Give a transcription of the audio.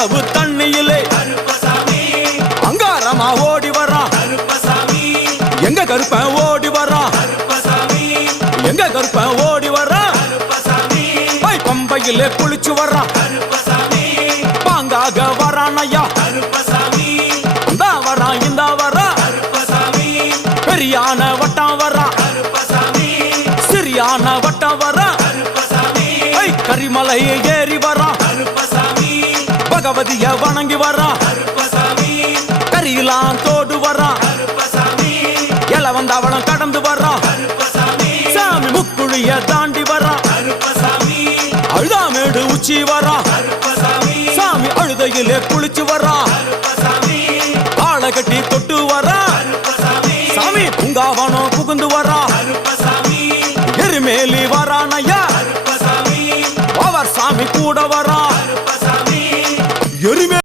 அவ்வளவு தண்ணியிலே அங்காரமா ஓடி வரான் எங்க கருப்பன் ஓடி வரான் எங்க கருப்பன் ஓடி வரான் பம்பையிலே குளிச்சு வரான் பாங்காக வரான் ஐயா இந்தா வரான் இந்த வரான் பெரியான வட்டம் வரான் சிறியான வட்டம் வரான் கரிமலையை ஏறி வரான் பகவதிய வணங்கி வரான் கரியெல்லாம் தோடு வரான் எல வந்தவளம் கடந்து வரான் சாமி முக்குழிய தாண்டி வரான் அழுதாமேடு உச்சி வரான் சாமி அழுதையிலே குளிச்சு வரான் ஆளை கட்டி தொட்டு வரான் சாமி பூங்காவனம் புகுந்து வரான் எருமேலி வரான் ஐயா அவர் சாமி கூட வரான் எருமே